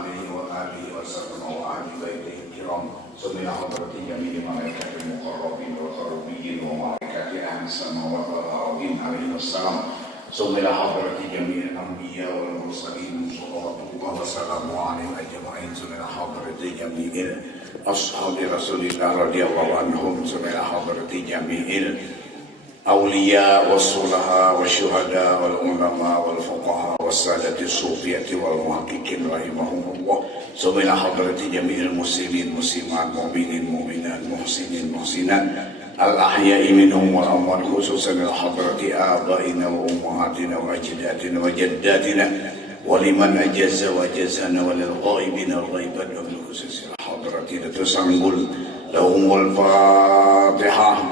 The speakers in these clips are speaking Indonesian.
عليه وآله وسلم وأهل بيته الكرام ثم إلى حضرة جميع ملائكة المقربين والقربيين وملائكة أهل السماوات والأرضين عليهم السلام ثم إلى حضرة جميع الأنبياء والمرسلين صلوات الله وسلامه عليهم أجمعين ثم إلى حضرة جميع أصحاب رسول الله رضي الله عنهم ثم إلى حضرة جميع الأولياء والصلحاء والشهداء والعلماء والفقهاء والسادة الصوفية والمحققين رحمهم الله ثم إلى حضرة جميع المسلمين مسلمات مؤمنين مؤمنات محسنين محسنات الأحياء منهم والأموات خصوصا إلى حضرة آبائنا وأمهاتنا وأجدادنا وجداتنا ولمن أجز وجزنا وللغائبين الغيبات وبالخصوص إلى حضرتنا تسنقل لهم الفاتحة.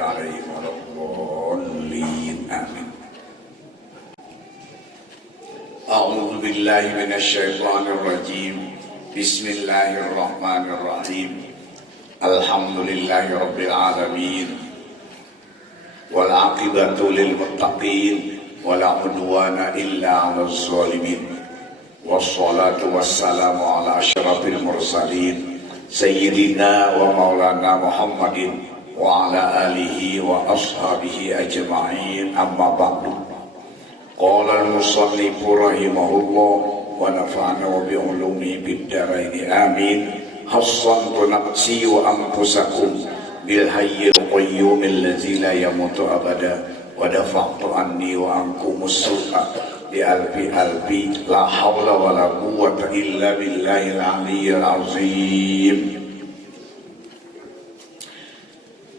عليهم ولا الضالين آمين. أعوذ بالله من الشيطان الرجيم بسم الله الرحمن الرحيم الحمد لله رب العالمين والعاقبة للمتقين ولا عدوان إلا على الظالمين والصلاة والسلام على أشرف المرسلين سيدنا ومولانا محمد وعلى آله وأصحابه أجمعين أما بعد قال المصنف رحمه الله ونفعنا بعلومه بالدارين آمين حصنت نفسي وأنفسكم بالحي القيوم الذي لا يموت أبدا ودفعت عني وعنكم السوء بألف ألف لا حول ولا قوة إلا بالله العلي العظيم.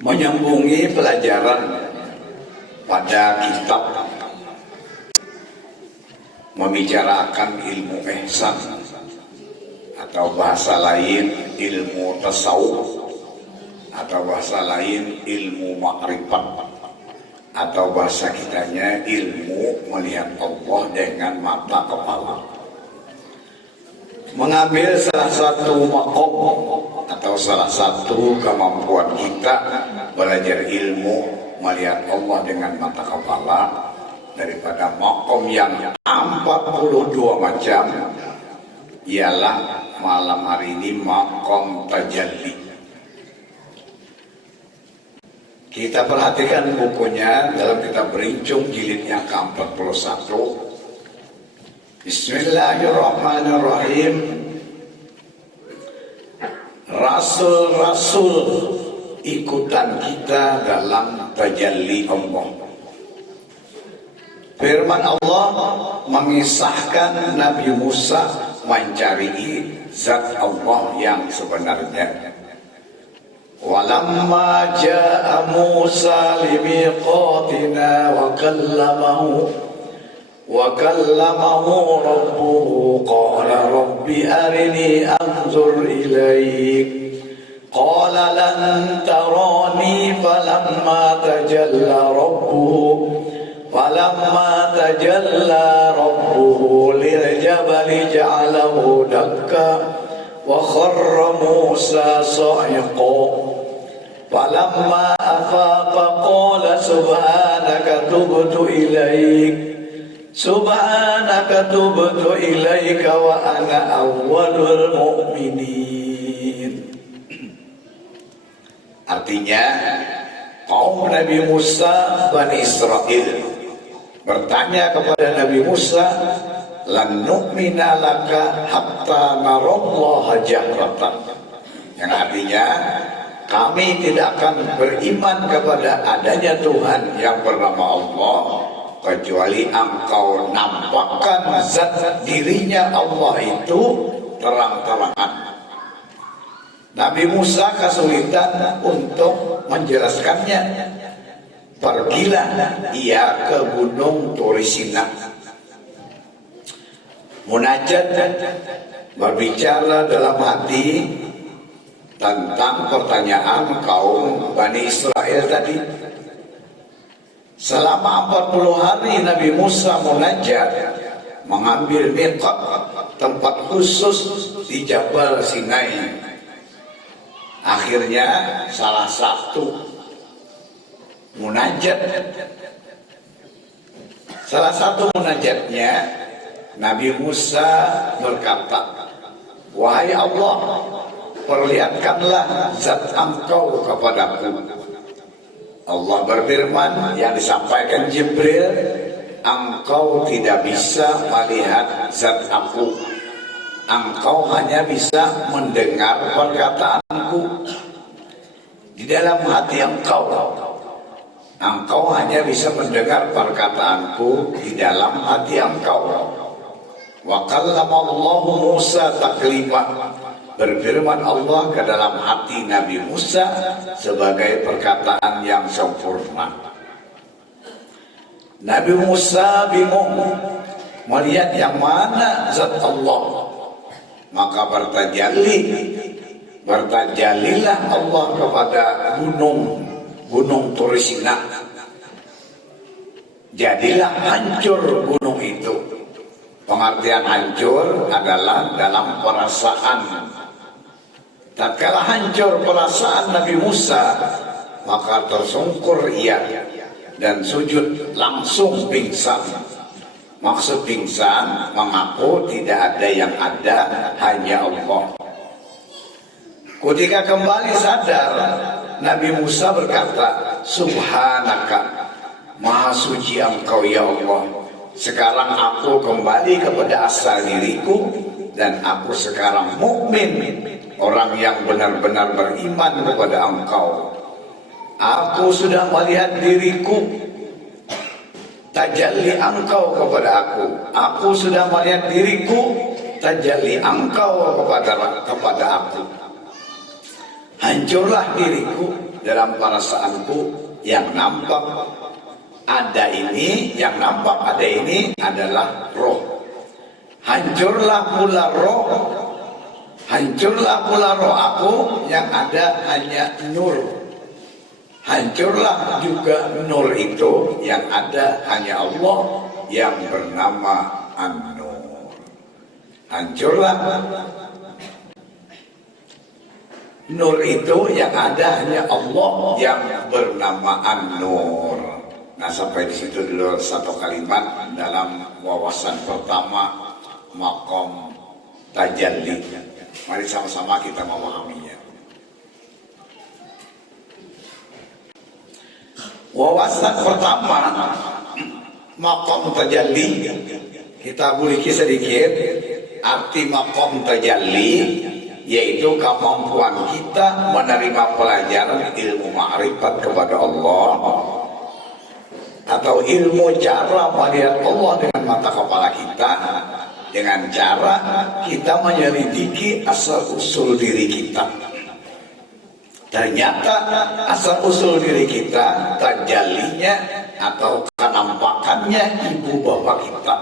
Menyambungi pelajaran pada kitab membicarakan ilmu ihsan atau bahasa lain ilmu tasawuf atau bahasa lain ilmu makrifat atau bahasa kitanya ilmu melihat Allah dengan mata kepala, mengambil salah satu makom atau salah satu kemampuan kita belajar ilmu melihat Allah dengan mata kepala daripada makom yang 42 macam ialah malam hari ini makom tajalli. Kita perhatikan bukunya dalam kitab Berincung jilidnya ke-41. Bismillahirrahmanirrahim. Rasul-rasul ikutan kita dalam tajalli Allah. Firman Allah mengisahkan Nabi Musa mencari zat Allah yang sebenarnya. Walamma jaa Musa limiqatina wa kallamahu rabbuhu qala rabbi arini anzur ilaik qala lan tarani falamma tajalla rabbuhu liljabali ja'alahu dakka wa kharra Musa sa'iqa falamma afaqa qala subhanaka tubtu ilaika wa ana awwalul mu'minin. Artinya kaum Nabi Musa Bani Israel bertanya kepada Nabi Musa, lan nu'mina laka hatta narallaha jahratan, yang artinya kami tidak akan beriman kepada adanya Tuhan yang bernama Allah kecuali engkau nampakkan zat dirinya Allah itu terang-terangan. Nabi Musa kesulitan untuk menjelaskannya. Pergilah ia ke gunung Turisina, munajat, berbicara dalam hati tentang pertanyaan kaum Bani Israel tadi. Selama 40 hari Nabi Musa munajat, mengambil miqat, tempat khusus di Jabal Sinai. Akhirnya salah satu munajat, salah satu munajatnya Nabi Musa berkata, "Wahai Allah, perlihatkanlah zat Engkau kepadaku." Allah berfirman yang disampaikan Jibril, "Engkau tidak bisa melihat zat Aku. Engkau hanya bisa mendengar perkataanku di dalam hati engkau. Engkau hanya bisa mendengar perkataanku di dalam hati engkau." Wa kallamallahu Musa taklima. Berfirman Allah ke dalam hati Nabi Musa sebagai perkataan yang sempurna. Nabi Musa bingung melihat yang mana zat Allah. Maka bertajalilah Allah kepada gunung Turisina. Jadilah hancur gunung itu. Pengertian hancur adalah dalam perasaan. Tatkala hancur perasaan Nabi Musa, maka tersungkur ia dan sujud langsung pingsan. Maksud pingsan, mengaku tidak ada yang ada, hanya Allah. Ketika kembali sadar, Nabi Musa berkata, "Subhanaka, Maha suci Engkau ya Allah. Sekarang aku kembali kepada asal diriku dan aku sekarang mukmin, orang yang benar-benar beriman kepada Engkau. Aku sudah melihat diriku, tajalli Engkau kepada aku. Aku sudah melihat diriku, tajalli Engkau kepada aku. Hancurlah diriku dalam perasaanku yang nampak ada ini, yang nampak ada ini adalah roh. Hancurlah pula roh, hancurlah pula roh aku yang ada hanya nur. Hancurlah juga nur itu yang ada hanya Allah yang bernama An-Nur. Hancurlah nur itu yang ada hanya Allah yang bernama An-Nur." Nah, sampai di situ dulu satu kalimat dalam wawasan pertama maqam tajalli. Mari sama-sama kita memahaminya. Wawasan pertama maqam tajalli, kita buliki sedikit arti maqam tajalli, yaitu kemampuan kita menerima pelajaran ilmu ma'rifat kepada Allah atau ilmu cara melihat Allah dengan mata kepala kita, dengan cara kita menyelidiki asal usul diri kita. Ternyata asal usul diri kita, tajallinya atau kenampakannya ibu bapak kita.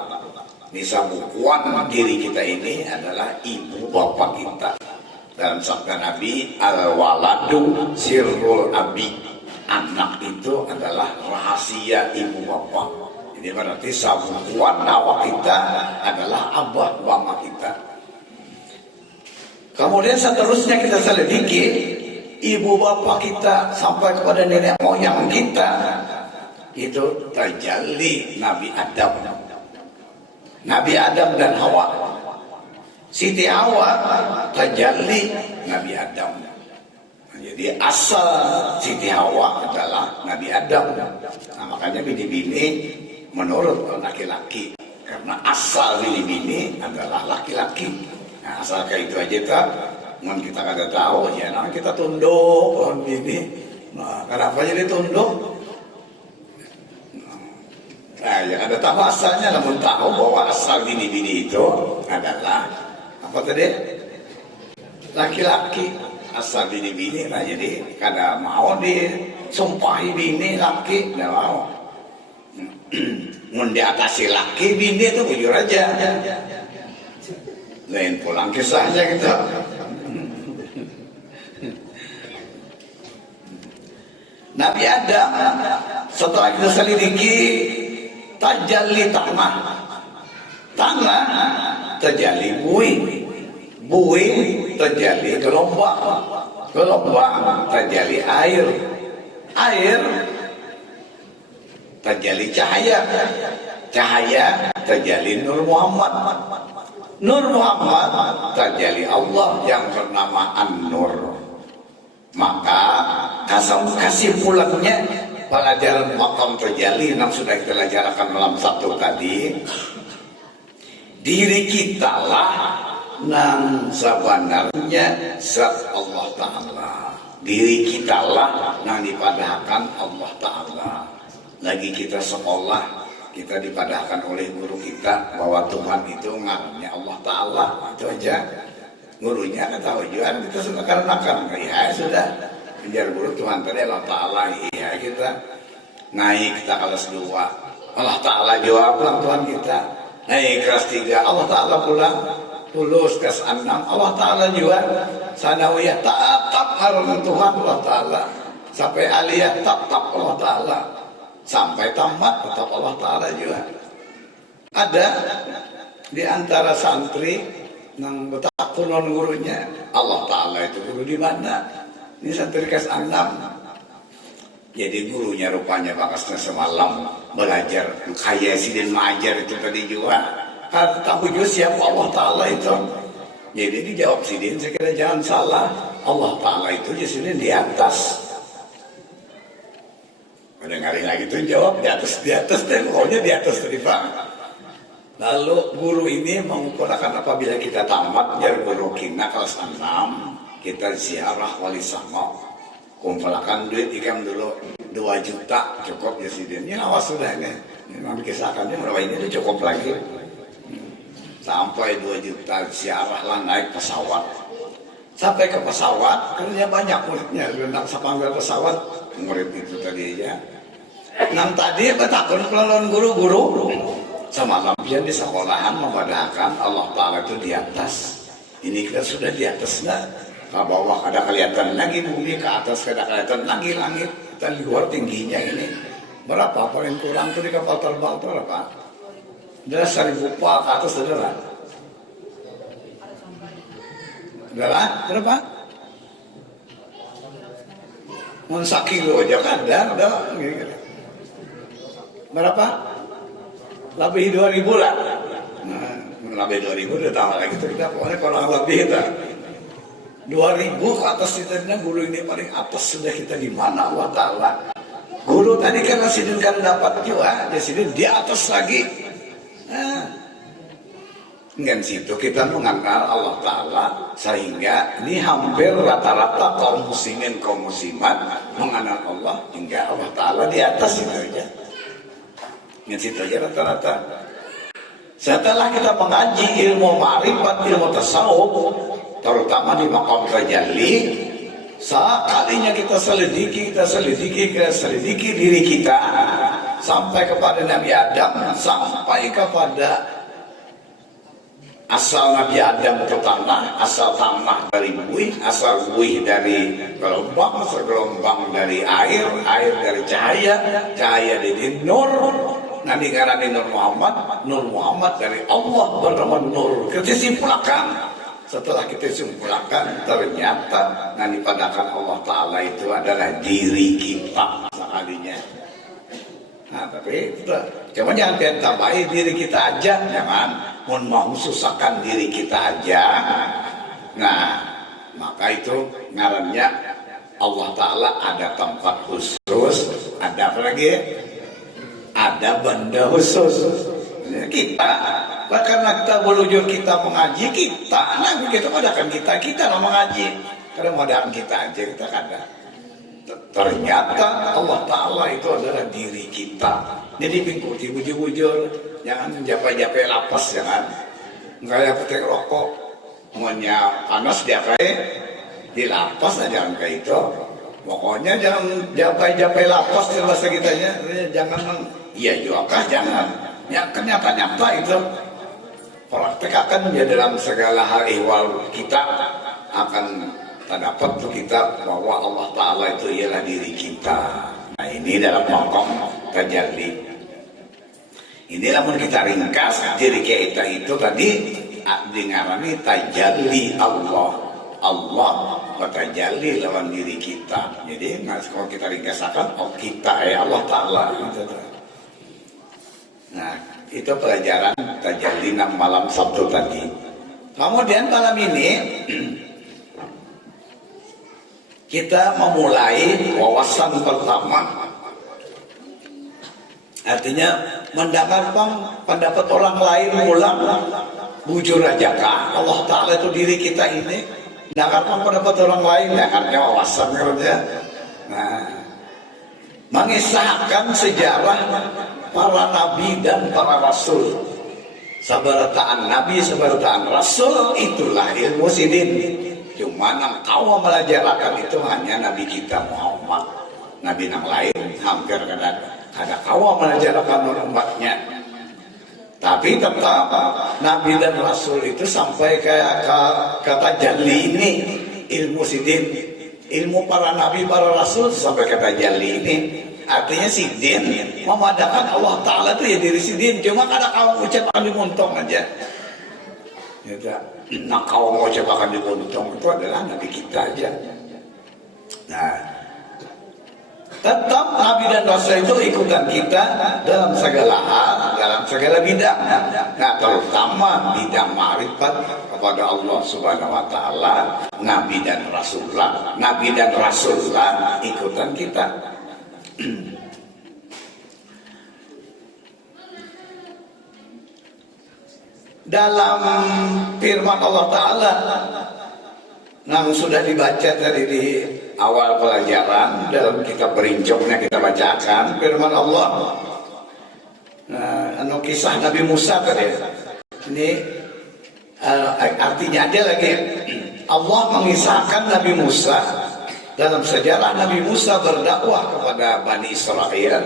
Nisabukuan diri kita ini adalah ibu bapak kita. Dalam sabda Nabi, "Al-waladu sirrul abi." Anak itu adalah rahasia ibu bapak. Ini berarti sabukuan nyawa kita adalah abah mama kita. Kemudian seterusnya kita selidiki ibu bapak kita sampai kepada nenek moyang kita. Itu tajalli Nabi Adam. Nabi Adam dan Hawa. Siti Hawa tajalli Nabi Adam. Jadi asal Siti Hawa adalah Nabi Adam. Nah, makanya bini-bini menurut laki-laki, karena asal bini-bini adalah laki-laki. Nah, asal kayak itu aja tak, kita kada tahu ya, nah kita tunduk pohon bini. Nah, kenapa jadi tunduk? Nah, yang ada tahu asalnya, namun tahu bahwa asal bini-bini itu adalah apa tadi? Laki-laki. Asal bini-bini, nah jadi kada mau disumpahi bini laki, tidak mau. Mun diatasi laki, bini itu bujur aja. Lain pulang kisahnya gitu. Nabi Adam setelah kita selidiki tajalli tanah, tanah tajalli bui, bui tajalli gelombang, gelombang, terjadi air, air terjadi cahaya, cahaya terjadi Nur Muhammad, Nur Muhammad terjadi Allah yang bernama An-Nur. Maka kesimpulannya pelajaran makam terjadi yang sudah kita belajarkan malam Sabtu tadi, diri kita lah nang sebenarnya zat Allah Ta'ala, diri kita lah nang dipadahkan Allah Ta'ala. Lagi kita sekolah, kita dipadahkan oleh guru kita bahwa Tuhan itu ngarannya Allah Ta'ala, itu aja. Gurunya kan tahu juga, kita sudah karena ya sudah biar guru Tuhan tadi Allah Ta'ala, iya kita naik kita kelas 2 Allah Ta'ala jawab pulang Tuhan kita, naik kelas 3 Allah Ta'ala pulang, lulus kelas 6 Allah Ta'ala juga, sanawiyah tetap ngaran Tuhan Allah Ta'ala, sampai aliyah tetap Allah Ta'ala, sampai tamat tetap Allah Ta'ala juga. Ada di antara santri yang bertakun non gurunya Allah Ta'ala itu guru di mana? Ini santri kelas 6. Jadi gurunya rupanya bakasnya semalam belajar kayak sidin mengajar itu tadi juga. Karena tahu juga siapa Allah Ta'ala itu. Jadi dijawab sidin, saya kira jangan salah, Allah Ta'ala itu di sini di atas. Dengarin lagi tuh jawab di atas dan pokoknya di atas tadi Pak. Lalu guru ini mengukurkan apabila kita tamat biar guru kita kelas 6 kita ziarah wali songo, kumpulkan duit ikam dulu 2 juta cukup ya sidin. Ini awas sudah ini memang kisahkannya berapa ini tuh cukup lagi sampai 2 juta ziarah lah, naik pesawat sampai ke pesawat karena banyak muridnya renang sampai pesawat murid itu tadi aja. Nang tadi bertakun pelan guru-guru semalam dia di sekolahan memadahkan Allah Ta'ala itu di atas. Ini kita sudah di atas, nah ke bawah ada kelihatan lagi bumi, ke atas ada kelihatan lagi langit, dan di luar tingginya ini berapa paling kurang tuh di kapal terbang itu berapa? Ada 1000 pak ke atas adalah berapa? Monsa kilo aja kan ada berapa? Lebih 2000 lah. Nah, lebih 2000 udah tahu lagi kita pokoknya kurang lebih kita 2000 ke atas kita. Guru ini paling atas sudah kita di mana Allah Ta'ala. Guru tadi kan sidin kan dapat juga, di sini di atas lagi. Nah, dengan situ kita mengenal Allah Ta'ala sehingga ini hampir rata-rata kaum muslimin kaum muslimat mengenal Allah hingga Allah Ta'ala di atas itu aja. Dengan situ aja rata-rata. Setelah kita mengaji ilmu ma'rifat, ilmu tasawuf, terutama di maqam tajalli, sekalinya kita selidiki diri kita sampai kepada Nabi Adam, sampai kepada asal Nabi Adam itu tanah, asal tanah dari buih, asal buih dari gelombang, asal gelombang dari air, air dari cahaya, cahaya dari nur. Nabi ngarani Nur Muhammad dari Allah bernama Nur. Kita simpulkan, setelah kita simpulkan ternyata yang dipadakan Allah Ta'ala itu adalah diri kita sekalinya. Nah tapi cuma jangan tambahin diri kita aja, jangan mau susahkan diri kita aja. Nah maka itu ngarannya Allah Ta'ala ada tempat khusus, ada apa lagi? Ada benda khusus. Kita karena kita berujur kita mengaji kita, nah kita padakan kita lah mengaji. Karena padakan kita aja kita kada. Ternyata Allah Ta'ala itu adalah diri kita. Jadi pingkuti bujur-bujur, jangan japai-japai lapas, jangan kayak petik rokok, maunya panas dia kayak di lapas, jangan kayak itu. Pokoknya jangan japai-japai lapas di bahasa kitanya, jangan iya juga kah jangan. Ya nyata-nyata itu praktek akan ya dalam segala hal ihwal kita akan terdapat tuh kita bahwa Allah Ta'ala itu ialah diri kita. Nah ini dalam maqam tajalli. Ini namun kita ringkas diri kita itu tadi dengarani tajalli Allah. Allah bertajalli lawan diri kita. Jadi kalau kita ringkasakan, oh kita Allah Ta'ala. Nah, itu pelajaran tajalli malam Sabtu tadi. Kemudian malam ini kita memulai wawasan pertama. Artinya mendengar pendapat orang lain ulang, bujur aja kah Allah Ta'ala itu diri kita ini. Mendengarkan pendapat orang lain, dengarnya wawasan kerja. Nah, mengisahkan sejarah para nabi dan para rasul. Sabarataan nabi, sabarataan rasul, itulah ilmu sidin. Cuma yang kau melajarkan itu hanya nabi kita Muhammad. Nabi yang lain hampir kada kau melajarkan umatnya. Tapi tetap nabi dan rasul itu sampai ke kata jali ini ilmu sidin, ilmu para nabi para rasul sampai kata jali ini. Artinya sidin memadakan Allah Ta'ala itu ya diri sidin. Cuma kadang kau ucapkan di muntong aja. Nah kau mau ucapkan di muntong itu adalah nabi kita aja. Nah, tetap nabi dan rasul itu ikutan kita dalam segala hal, dalam segala bidang. Nah, terutama bidang ma'rifat kepada Allah Subhanahu wa Ta'ala, nabi dan rasulullah. Nabi dan rasulullah ikutan kita. Dalam firman Allah Ta'ala yang sudah dibaca tadi di awal pelajaran, dalam kitab Berincongnya kita bacakan firman Allah. Nah, kisah Nabi Musa tadi. Ini artinya aja lagi. Allah mengisahkan Nabi Musa dalam sejarah. Nabi Musa berdakwah kepada Bani Israel,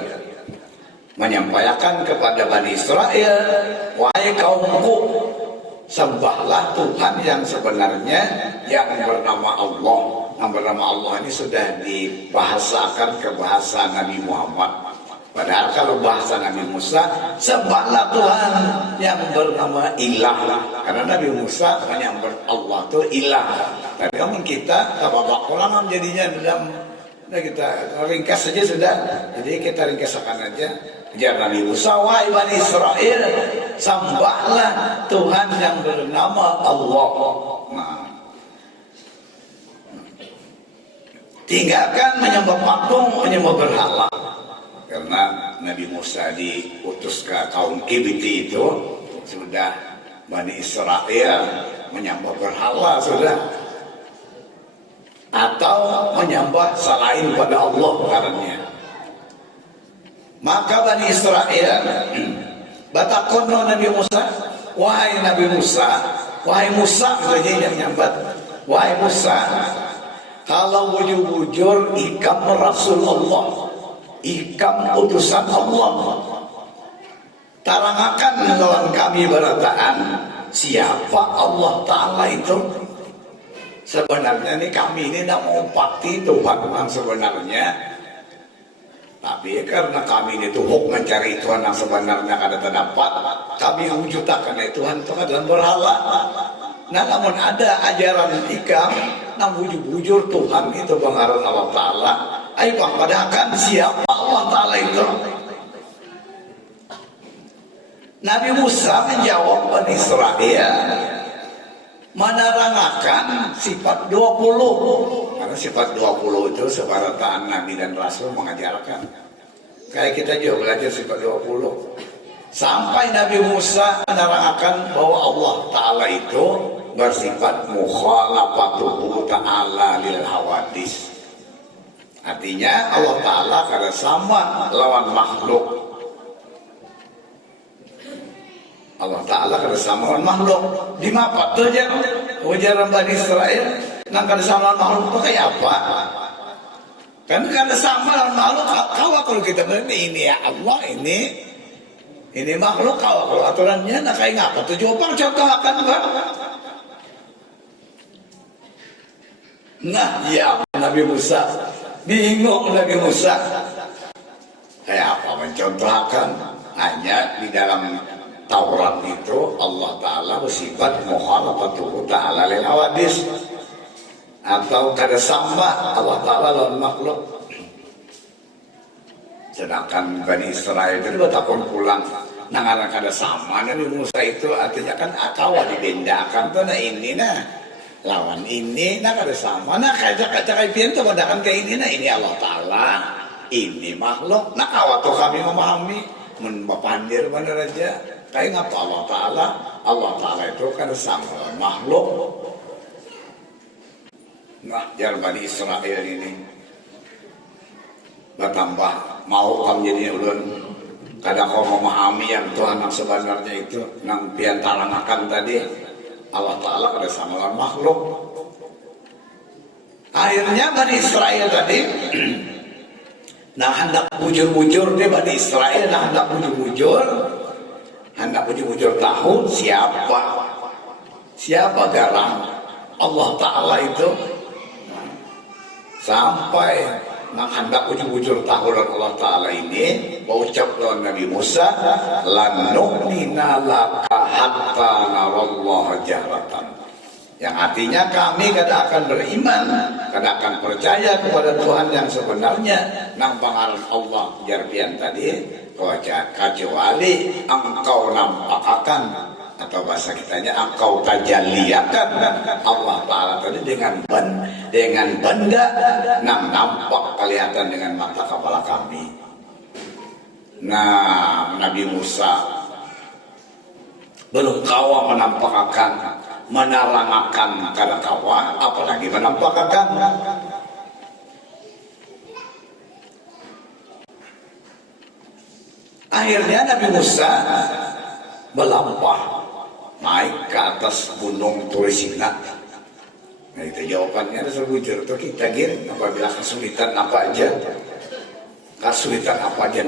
menyampaikan kepada Bani Israel, wahai kaumku, sembahlah Tuhan yang sebenarnya yang bernama Allah. Yang bernama Allah ini sudah dibahasakan ke bahasa Nabi Muhammad. Padahal kalau bahasa Nabi Musa, sembahlah Tuhan yang bernama Ilah. Karena Nabi Musa menyambar Allah itu Ilah. Tapi namun kita, bapak orang jadinya dalam, kita ringkas saja sudah. Jadi kita ringkaskan aja. Ujar Nabi Musa, wahai Bani Israel, sembahlah Tuhan yang bernama Allah. Nah, tinggalkan menyembah patung, menyembah berhala. Karena Nabi Musa diutus ke kaum Kibti itu, sudah Bani Israel menyembah berhala sudah, atau menyembah selain pada Allah karena. Maka Bani Israel batakono Nabi Musa, wahai Nabi Musa, wahai Musa saja yang nyambat, wahai Musa, kalau bujur-bujur ikam Rasulullah, ikam utusan Allah, tarangakan lawan kami berataan siapa Allah Ta'ala itu. Sebenarnya ini kami ini tidak mau pakti Tuhan yang sebenarnya, tapi karena kami ini tuhuk mencari Tuhan yang sebenarnya kada terdapat, kami wujudkan Tuhan itu adalah berhala. Nah, namun ada ajaran ikam yang bujur-bujur Tuhan itu pengaruh Allah Ta'ala. Ayo bang, padahal siapa Allah Ta'ala itu? Nabi Musa menjawab Bani Israel, menerangakan sifat 20. Karena sifat 20 itu sebarataan Nabi dan Rasul mengajarkan. Kayak kita juga belajar sifat 20. Sampai Nabi Musa menerangkan bahwa Allah Ta'ala itu bersifat mukhalafatuhu ta'ala lil hawadis. Artinya Allah Ta'ala kada sama lawan makhluk. Allah Ta'ala kada sama lawan makhluk. Di mapat tu aja ujaran Bani Israel nang kada sama lawan makhluk itu kayak apa? Kan kada sama lawan makhluk. Kau kalau kita bilang ini ya Allah, ini makhluk, kau kalau aturannya nak kayak ngapa tu jawab contoh akan bang. Nah ya Nabi Musa bingung, Nabi Musa kayak apa mencontohkan. Hanya di dalam Taurat itu Allah Ta'ala bersifat mukhalafatuhu ta'ala lil hawadis. atau kada sama Allah Ta'ala lawan makhluk. Sedangkan Bani Israel itu bertakon pulang nangaran kada sama Nabi Musa itu artinya kan akawa dibendakan tuh nah ini nah lawan ini nah kada sama nah kaca-kaca kayak pintu padakan kayak ini nah ini Allah Ta'ala ini makhluk nah awat kami memahami mempapandir bener aja kayak ngapa Allah Ta'ala itu kada sama makhluk. Nah jar Bani Israel ini bertambah mau kamu jadi ulun kadang kau memahami yang Tuhan yang sebenarnya itu nang piantara makan tadi Allah Ta'ala kada sama dengan makhluk. Akhirnya Bani Israel tadi nah hendak bujur-bujur deh Bani Israel nah hendak bujur-bujur tahu siapa garang Allah Ta'ala itu sampai nah hendak bujur-bujur tahunan Allah Ta'ala ini berucap lawan Nabi Musa lan nu'mina laka hatta narallaha jahratan, yang artinya kami kada akan beriman, kada akan percaya kepada Tuhan yang sebenarnya nang pangaran Allah jarpian tadi kecuali engkau nampakakan atau bahasa kitanya engkau tajalliakan Allah Ta'ala tadi dengan benda nang nampak kelihatan dengan mata kepala kami. Nah Nabi Musa belum kawa menampakkan menarangakan kada kawa apalagi menampakkan. Akhirnya Nabi Musa melampah naik ke atas gunung Turisina. Nah itu jawabannya ada sebujur itu kita gini apabila kesulitan apa aja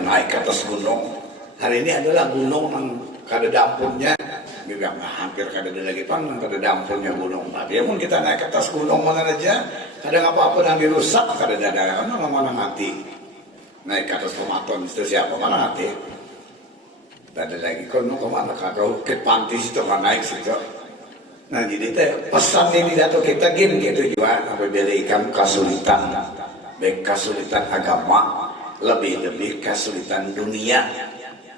naik ke atas gunung. Hari ini adalah gunung yang kada dampurnya juga hampir kada ada lagi pan kada dampurnya gunung. Tapi pun kita naik ke atas gunung mana aja kadang apa-apa yang dirusak kada ada mana mati. Naik ke atas pematon itu siapa mana mati. Ada lagi kono kemana kagak ke panti situ kan naik situ. Nah jadi pesan ini dato kita gini gitu juga apabila ikan kesulitan baik kesulitan agama lebih kesulitan dunia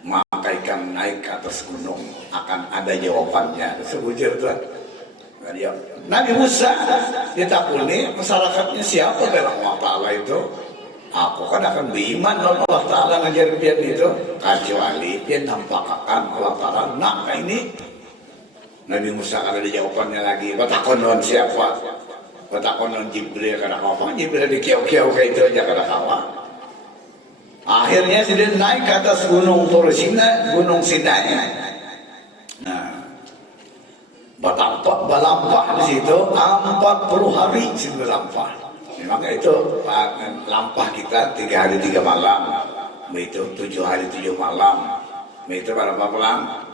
maka ikan naik ke atas gunung akan ada jawabannya sebujur tuh. Nabi Musa ditakuni masyarakatnya siapa bilang Allah Ta'ala itu. Aku kan akan beriman kalau Allah Ta'ala ngajar pian itu kecuali pian nampakkan Allah Ta'ala nak ini. Nabi Musa kalau ada jawabannya lagi batakon non siapa batakon non Jibril kada kawa Jibril di kiau-kiau kayak itu aja kada kawa. Akhirnya sudah naik ke atas gunung Turisina, gunung Sinai. Nah balampah di situ 40 hari sudah lampah. Memang itu lampah kita 3 hari 3 malam, itu 7 hari 7 malam, itu berapa malam?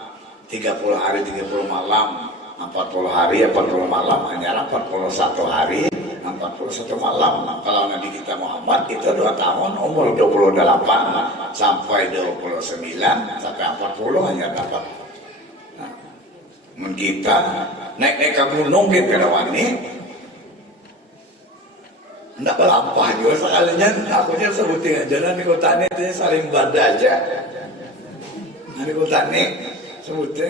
30 hari 30 malam, 40 hari 40 malam, hanya 41 hari 41 malam. Nah, kalau Nabi kita Muhammad itu 2 tahun umur 28 sampai 29 sampai 40 hanya dapat. Nah, kita naik ke gunung gitu wani. Nggak melampah juga sekalinya akunya sebutin aja nanti kota ini saling bada aja nanti kota ini sebutin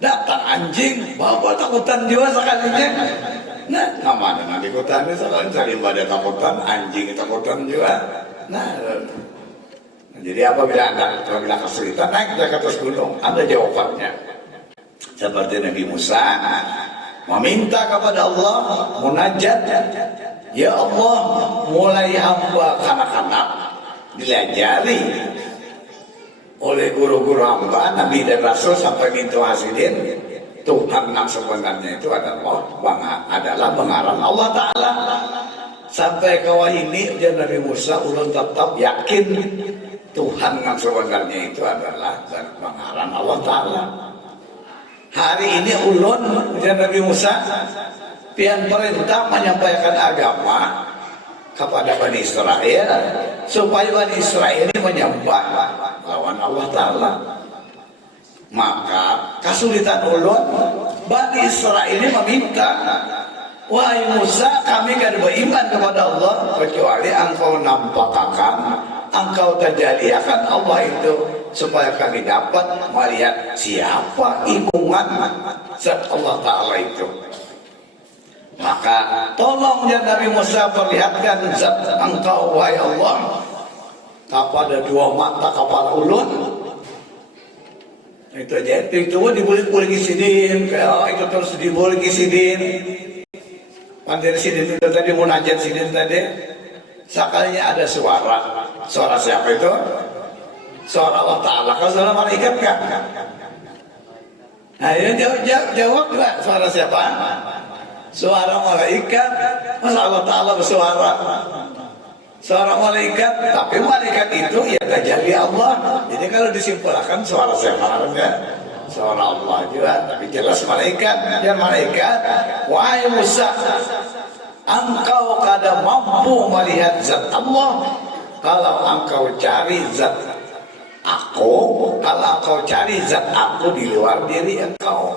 datang anjing bawa takutan juga sekalinya nah namanya nanti kota ini saling bada takutan anjing takutan juga nah jadi apabila kesulitan naik ke atas gunung ada jawabannya seperti Nabi Musa meminta kepada Allah munajat. Ya Allah, mulai hamba kanak-kanak dilajari oleh guru-guru hamba, Nabi dan Rasul sampai minta hasilin Tuhan yang sebenarnya itu adalah pengarang Allah Ta'ala. Sampai kawah ini dia Nabi Musa ulun tetap yakin Tuhan yang sebenarnya itu adalah pengarang Allah Ta'ala. Hari ini ulun dia Nabi Musa pian perintah menyampaikan agama kepada Bani Israel supaya Bani Israel ini menyembah lawan Allah Ta'ala. Maka kesulitan ulun Bani Israel ini meminta wahai Musa, kami kan beriman kepada Allah kecuali engkau nampakkan, engkau tajaliakan Allah itu supaya kami dapat melihat siapa ikungan zat Allah Ta'ala itu. Maka tolong ya Nabi Musa perlihatkan zat engkau wahai Allah kepada dua mata kepala ulun. Itu aja, itu dibulik-bulik sidin, itu terus dibulik sidin. Pandai sidin itu tadi munajat sidin tadi. Sekalinya ada suara siapa itu? Suara Allah Ta'ala. Kalau suara malaikat kan? Nah ini jawab nggak suara siapa? Suara malaikat. Masa Allah Ta'ala bersuara? Suara malaikat, tapi malaikat itu ya tajalli Allah. Jadi kalau disimpulkan suara siapa enggak? Suara Allah juga, tapi jelas malaikat. Dan malaikat, wahai Musa, engkau kada mampu melihat zat Allah kalau engkau cari zat aku, kalau engkau cari zat aku di luar diri engkau.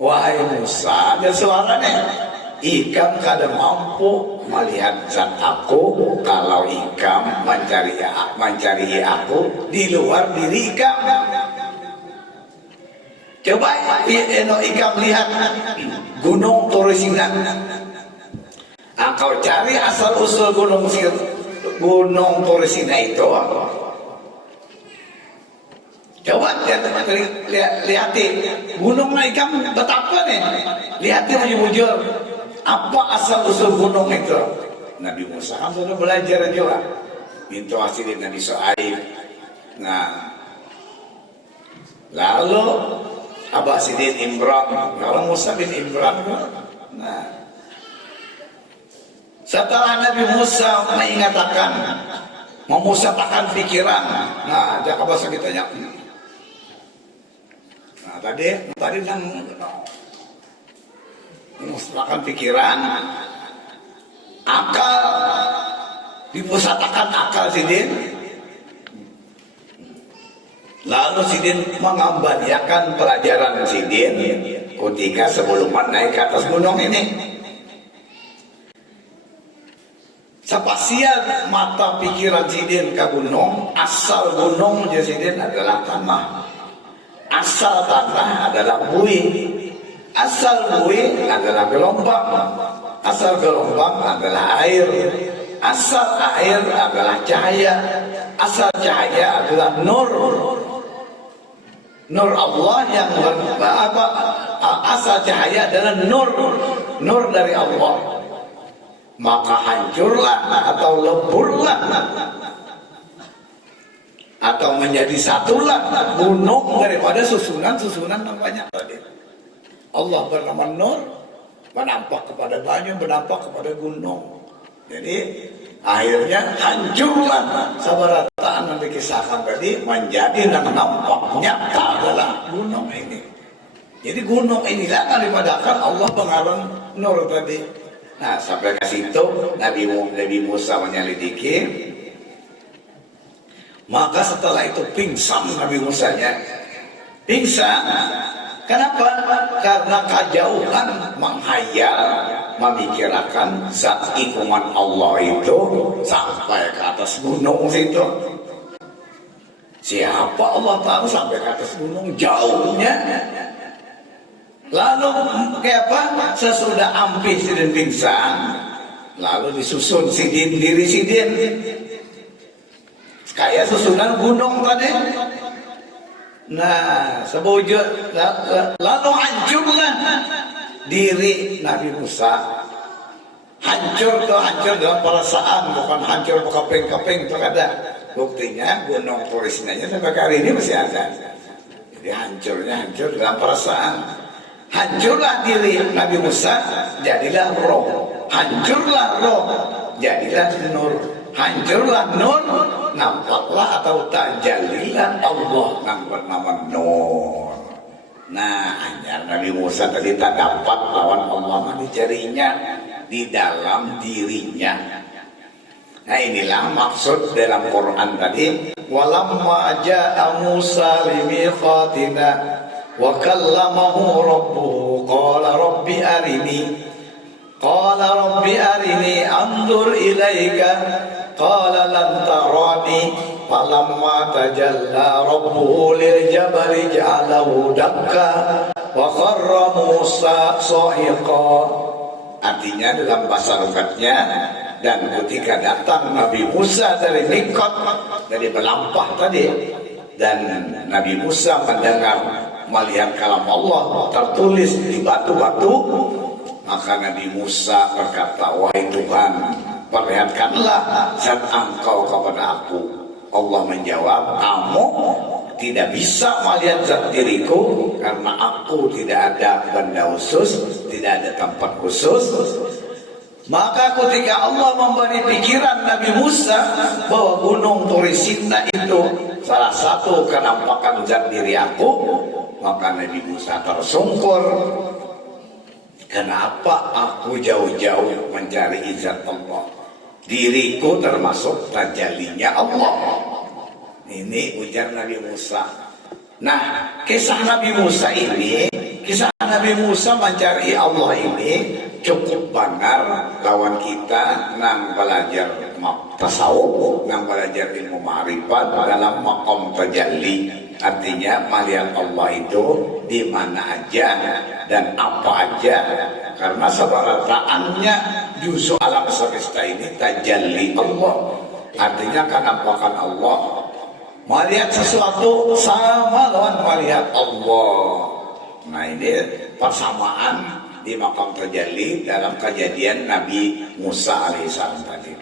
Wahai Musa, ada suaranya. Ikam kada mampu melihat zat aku kalau ikam mencari aku di luar diri ikam. Coba ikam lihat gunung Torisinan. Engkau cari asal usul gunung Torisina itu. Coba lihati gunung ikam betapa nih. Lihati mujur. Apa asal usul gunung itu? Nabi Musa kan sudah belajar juga. Bintu Asidin Nabi So'aib. Nah, lalu Abah Sidin Imran. Kalau Musa bin Imran. Nah, setelah Nabi Musa mengatakan, memusatakan pikiran. Nah, dia bahasa kitanya. Nah, tadi yang memusatakan pikiran, akal dipusatakan akal Sidin. Lalu Sidin mengembalikan pelajaran Sidin ketika sebelum naik ke atas gunung ini. Spasial mata pikiran Sidin ke gunung, asal gunung Sidin adalah tanah, asal tanah adalah bui. Asal bui adalah gelombang, asal gelombang adalah air, asal air adalah cahaya, asal cahaya adalah nur Allah yang asal cahaya adalah nur dari Allah. Maka hancurlah atau leburlah atau menjadi satulah gunung daripada susunan namanya tadi. Allah bernama Nur, berdampak kepada banyu, berdampak kepada gunung. Jadi akhirnya hancurlah sabarataan yang dikisahkan tadi menjadi yang nampak nyata adalah gunung ini. Jadi gunung inilah yang dipadakan Allah pengaruh Nur tadi. Nah sampai ke situ Nabi Musa menyelidiki. Maka setelah itu pingsan Nabi Musanya. Pingsan. Kenapa? Karena kejauhan menghayal, memikirkan zat ikungan Allah itu sampai ke atas gunung situ. Siapa Allah tahu sampai ke atas gunung jauhnya. Lalu kayak apa? Sesudah ampih Sidin pingsan, lalu disusun diri Sidin. Kayak susunan gunung tadi. Nah, sebujur lalu hancurlah diri Nabi Musa. Hancur dalam perasaan, bukan hancur keping-keping itu ada. Buktinya gunung Torisnanya sampai hari ini masih ada. Jadi hancur dalam perasaan. Hancurlah diri Nabi Musa, jadilah roh. Hancurlah roh, jadilah nur. Hancurlah nur, nampaklah atau tajallilah Allah yang bernama Nur. Nah, hanya Nabi Musa tadi tak dapat lawan Allah dicarinya di dalam dirinya. Nah inilah maksud dalam Quran tadi. Walamma ja'a Musa limiqatina wa kallamahu rabbuhu qala rabbi arini. Qala rabbi arini anzur ilaika qala lan tarani falamma tajalla rabbuhu lil jabali ja'alahu dakka wa kharra Musa sa'iqa. Artinya dalam bahasa logatnya, dan ketika datang Nabi Musa dari Mikot, dari Belampah tadi, dan Nabi Musa mendengar melihat kalam Allah tertulis di batu-batu, maka Nabi Musa berkata, wahai Tuhan, perlihatkanlah zat engkau kepada aku. Allah menjawab, kamu tidak bisa melihat zat diriku karena aku tidak ada benda khusus, tidak ada tempat khusus. Maka ketika Allah memberi pikiran Nabi Musa bahwa gunung Turisina itu salah satu kenampakan zat diri aku, maka Nabi Musa tersungkur. Kenapa aku jauh-jauh mencari izat Allah? Diriku termasuk tajallinya Allah. Ini ujar Nabi Musa. Nah, kisah Nabi Musa ini, kisah Nabi Musa mencari Allah ini cukup banget lawan kita nang belajar tasawuf, nang belajar ilmu ma'rifat dalam maqam tajalli. Artinya melihat Allah itu di mana aja dan apa aja, karena sebarataannya justru alam semesta ini tajalli Allah. Artinya kenampakan Allah. Melihat sesuatu sama lawan melihat Allah. Nah, ini persamaan di maqam tajalli dalam kejadian Nabi Musa alaihissalam tadi.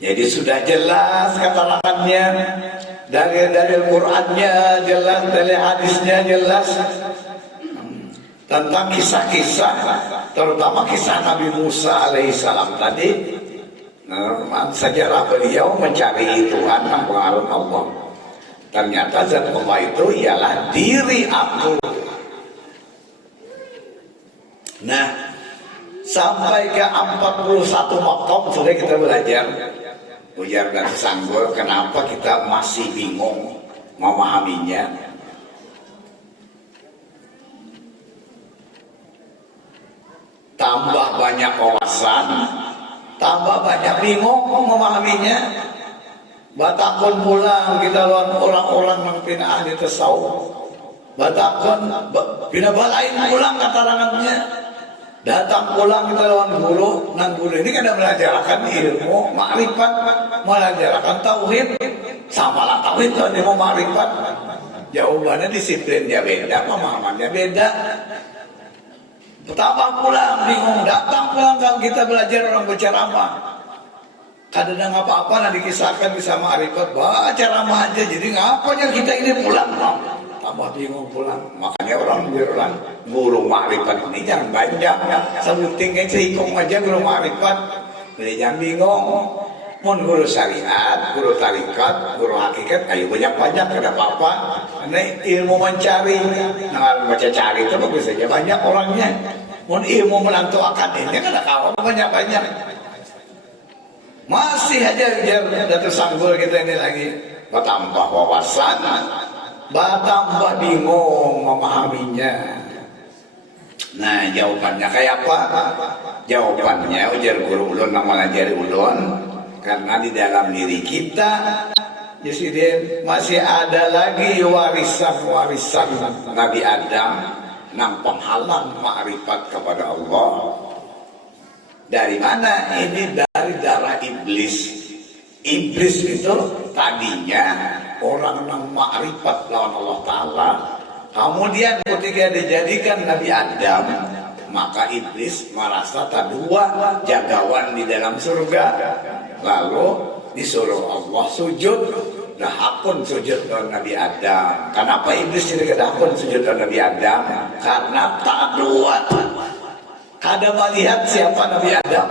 Jadi sudah jelas keterangannya, dari Qur'annya jelas, dari hadisnya jelas, tentang kisah-kisah, terutama kisah Nabi Musa alaihissalam tadi. Sejarah beliau mencari Tuhan yang pengaruh Allah. Ternyata zat Allah itu ialah diri aku. Nah, sampai ke 41 maqam sudah kita belajar. Ujar dan Sanggul, kenapa kita masih bingung memahaminya? Tambah banyak wawasan, tambah banyak bingung memahaminya. Batakon pulang kita lawan orang-orang yang pina ahli tasawuf. Batakon pinabalain pulang keterangannya. Datang pulang kita lawan guru, nang guru ini kan belajarkan ilmu makrifat, belajarkan tauhid, sama lah tauhid kalau dia mau makrifat. Jawabannya disiplinnya beda, pemahamannya beda. Pertama pulang bingung, datang pulang kalau kita belajar orang berceramah. Kadang apa-apa nanti dikisahkan bisa makrifat, baca ceramah aja. Jadi ngapanya kita ini pulang? Tambah bingung pulang. Makanya orang bilang guru makrifat ini jangan banyak. Sebutin kayak seikong aja guru makrifat. Jadi jangan bingung. Mun guru syariat, guru tarikat, guru hakikat, ayo banyak-banyak ada apa-apa. Ini ilmu mencari, nah baca cari itu bagus saja banyak orangnya. Mun ilmu menantu akademik kan ada kawan banyak-banyak. Masih aja Datuk Sanggul kita ini lagi bertambah wawasan, bertambah bingung memahaminya. Nah, jawabannya kayak apa? Jawabannya ujar guru ulun nama ngajari ulun, karena di dalam diri kita jadi masih ada lagi warisan-warisan Nabi Adam nang penghalang makrifat kepada Allah. Dari mana? Ini dari darah iblis. Iblis itu tadinya orang yang makrifat lawan Allah Ta'ala. Kemudian ketika dijadikan Nabi Adam, maka iblis merasa tak dua jagawan di dalam surga. Lalu disuruh Allah sujud. Dah hakun sujud ke Nabi Adam. Kenapa iblis jadi kedakun sujud ke Nabi Adam? Karena tak dua. Kada melihat siapa Nabi Adam.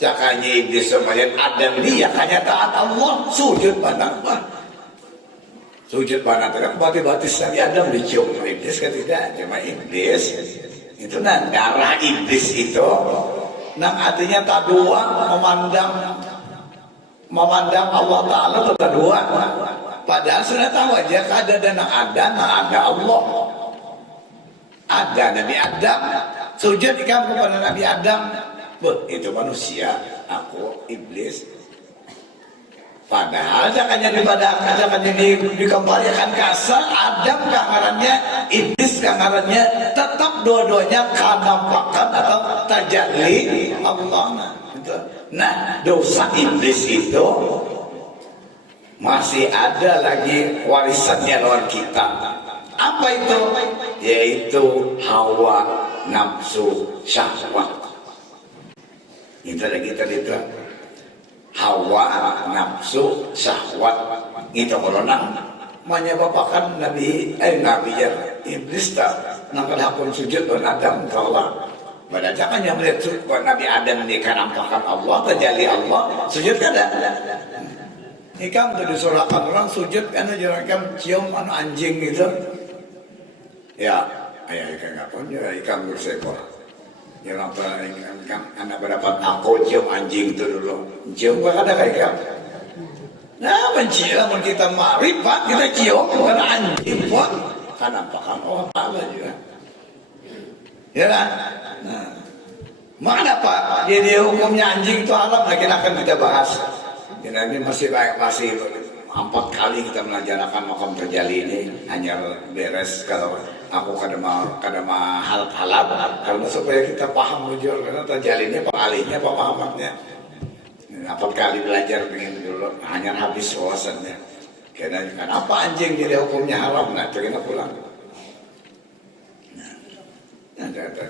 Jakanya iblis melihat Adam dia hanya taat Allah, sujud pada Allah. Sujud pada Allah, batis Nabi Adam dicium iblis kan tidak, cuma iblis itu darah iblis itu nang artinya tak dua memandang Allah Ta'ala itu tak dua. Padahal sudah tahu aja ada dan ada Allah. Ada Nabi Adam, sujud ikam kepada Nabi Adam. Itu manusia, aku iblis. Padahal jangannya dikembalikan ke asal. Adam kangarannya, iblis kangarannya, tetap dua-duanya kanampakan atau tajalli Allah. Nah, dosa iblis itu masih ada lagi warisannya lawan kita. Apa itu? Yaitu hawa nafsu syahwat. Itu lagi tadi itu. Hawa nafsu syahwat itu corona menyebabkan Nabi ya iblis tak nangkal hakun sujud dan Adam Allah pada jangan yang melihat Nabi Adam ini kanampakan Allah terjali Allah sujud kan ada ikam tuh disurahkan orang sujud karena jangan cium anu anjing gitu ya ayah ikan ngapun ya ikan bersekor. Ya apa kan anak berdapat aku cium anjing itu dulu cium gak ada kayak kamu nah mencium kita marifat kita cium karena anjing pun kan apakan Allah Ta'ala juga ya kan nah mana Pak jadi hukumnya anjing itu haram lagi akan kita bahas ini masih 4 kali kita melajarkan makam terjali ini hanya beres kalau aku kadang halap karena supaya kita paham jujur karena terjalinnya pengalihnya pemahamannya 4 kali belajar begini dulu hanya habis wawasannya karena apa anjing jadi hukumnya haram nah itu kita pulang ada.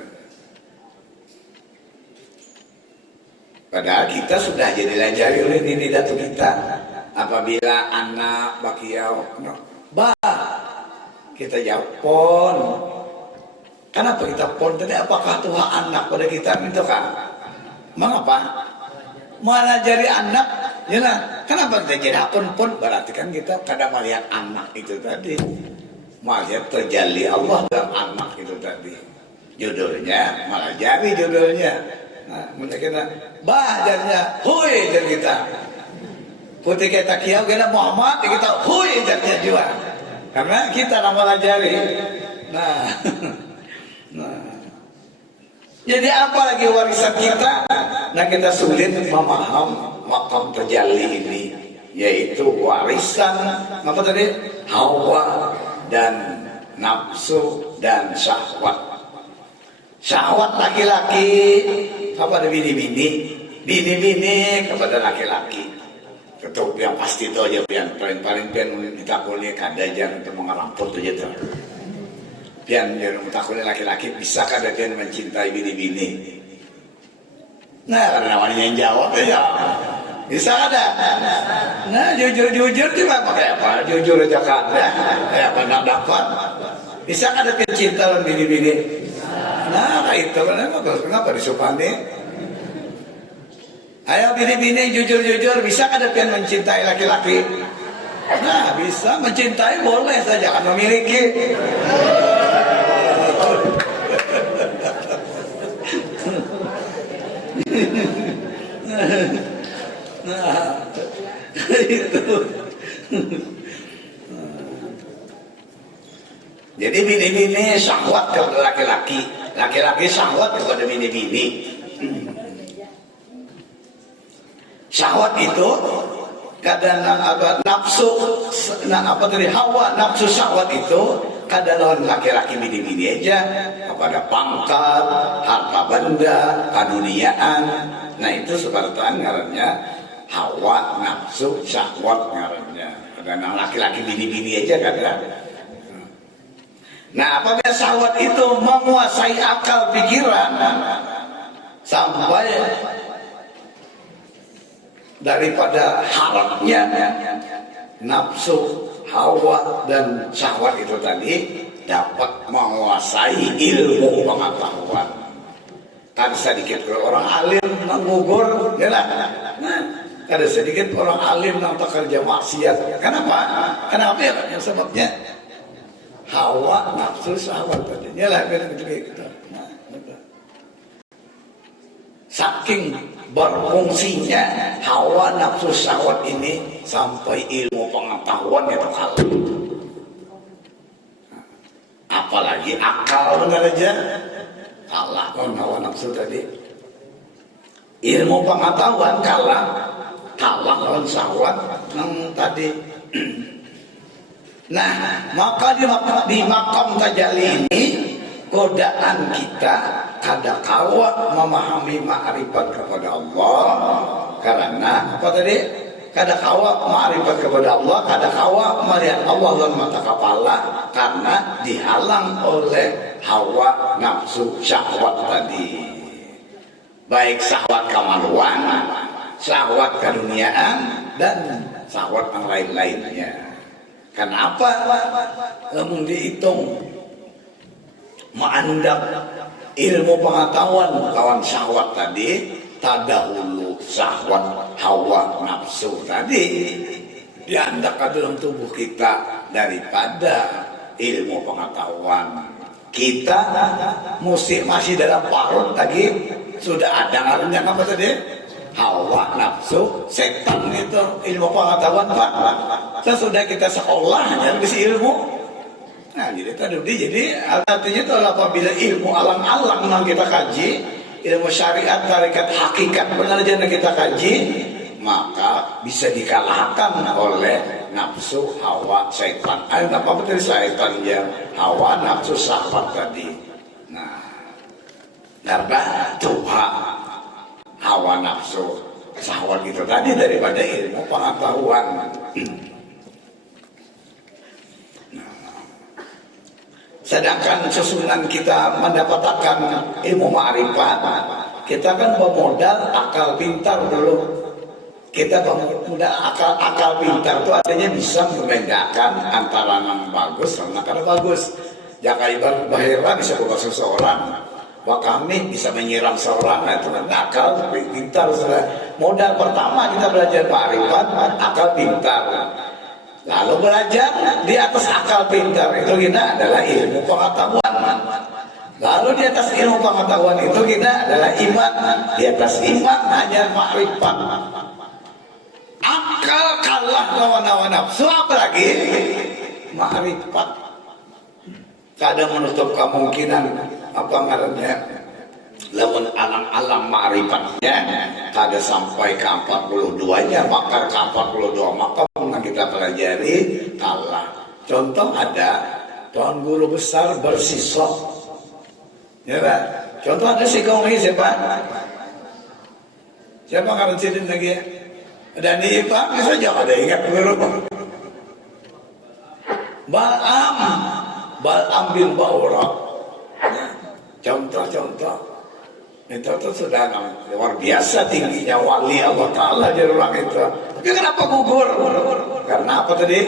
Padahal kita sudah jadi lajari oleh diri datu kita apabila anak bakiau kita jawab pon. Kenapa kita pon? Tadi apakah Tuhan anak pada kita itu kan? Mengapa? Mana jadi anak? Ya lah. Kenapa kita jadi pon? Berarti kan kita kadang melihat anak itu tadi. Melihat terjali Allah dalam anak itu tadi. Judulnya malah jadi judulnya. Nah, kita bahajarnya hui dan kita. Putih kita kiau kita Muhammad kita hui dan juga. Karena kita nama lajari. Nah. Jadi apa lagi warisan kita? Nah kita sulit memaham makam terjali ini, yaitu warisan apa tadi? Hawa dan nafsu dan syahwat. Syahwat laki-laki kepada bini-bini kepada laki-laki. Ketuk yang pasti itu aja pian paling kita kuliah kada jangan untuk mengeramput aja tuh pian yang kita kuliah laki-laki bisa kada pian mencintai bini-bini nah karena wanita yang jawab ya bisa kada nah jujur cuma pakai apa jujur aja kada ya apa nak dapat bisa kada pian cinta dengan bini-bini nah itu kenapa disupani. Ayo bini-bini jujur bisa kada pian mencintai laki-laki? Nah bisa mencintai boleh saja kan memiliki. Nah itu. Jadi bini-bini syahwat kepada laki-laki, laki-laki syahwat kepada bini-bini. Syahwat itu kadang nafsu apa tadi hawa nafsu syahwat itu kadang lawan laki-laki bini-bini aja kepada pangkat, harta benda, kaduniaan. Nah itu seperti ngarannya hawa nafsu syahwat ngarannya. Kadang laki-laki bini-bini aja kadang. Nah apabila syahwat itu menguasai akal pikiran sampai daripada harapnya nafsu, hawa dan syahwat itu tadi dapat menguasai ilmu pengetahuan. Kan sedikit orang alim menggugur, ya lah. Nah, ada sedikit orang alim yang bekerja maksiat. Kenapa? Kenapa ya? Yang sebabnya hawa, nafsu, syahwat tadi. Ya lah, gitu. Nah, saking berfungsinya hawa nafsu syahwat ini sampai ilmu pengetahuan itu kalah. Apalagi akal benar aja kalah lawan hawa nafsu tadi. Ilmu pengetahuan kalah lawan syahwat yang tadi. Nah, maka di makam tajalli ini godaan kita kada kawa memahami ma'rifat kepada Allah karena apa tadi? Kada kawa ma'rifat kepada Allah, kada kawa melihat Allah dengan mata kepala karena dihalang oleh hawa nafsu syahwat tadi. Baik syahwat kemaluan, syahwat keduniaan, dan syahwat yang lain-lainnya. Kenapa? Namun dihitung ma'andak ilmu pengetahuan lawan syahwat tadi, tadahulu syahwat hawa nafsu tadi diandak dalam tubuh kita daripada ilmu pengetahuan. Kita masih dalam parut lagi, sudah ada ngaruhnya apa tadi? Hawa nafsu setan itu ilmu pengetahuan Pak. Sesudah kita sekolah nyari ilmu. Nah jadi tadi jadi artinya itu apabila ilmu alang-alang yang kita kaji, ilmu syariat, tarekat, hakikat benar aja kita kaji, maka bisa dikalahkan oleh nafsu hawa setan. Apa betul setan ya? Hawa nafsu syahwat tadi. Nah, karena Tuhan hawa nafsu syahwat itu tadi daripada ilmu pengetahuan. Sedangkan susunan kita mendapatkan ilmu ma'rifat, kita kan bermodal akal pintar dulu. Kita bermodal akal pintar itu artinya bisa membedakan antara yang bagus dan yang kada bagus. Jaka ibarat bahira bisa buka seseorang, kami bisa menyiram seorang, itu akal pintar. Modal pertama kita belajar ma'rifat, akal pintar. Lalu belajar di atas akal pintar itu kita adalah ilmu pengetahuan. Lalu di atas ilmu pengetahuan itu kita adalah iman. Di atas iman hanya ma'rifat. Akal kalah lawan hawa nafsu, apalagi ma'rifat. Kadang menutup kemungkinan apa ngarannya lawan alang-alang ma'rifatnya kada sampai ke 42-nya, maka ke 42 maka kita pelajari kalah. Contoh ada tuan guru besar bersisok, ya kan? Contoh ada si kongri siapa ngarancidin lagi ya? Dan di Pak saja ada ingat guru Bal'am bin Ba'urah. Contoh itu sudah luar biasa tingginya wali Allah Ta'ala di orang itu. Tapi kenapa gugur? Karena apa tadi?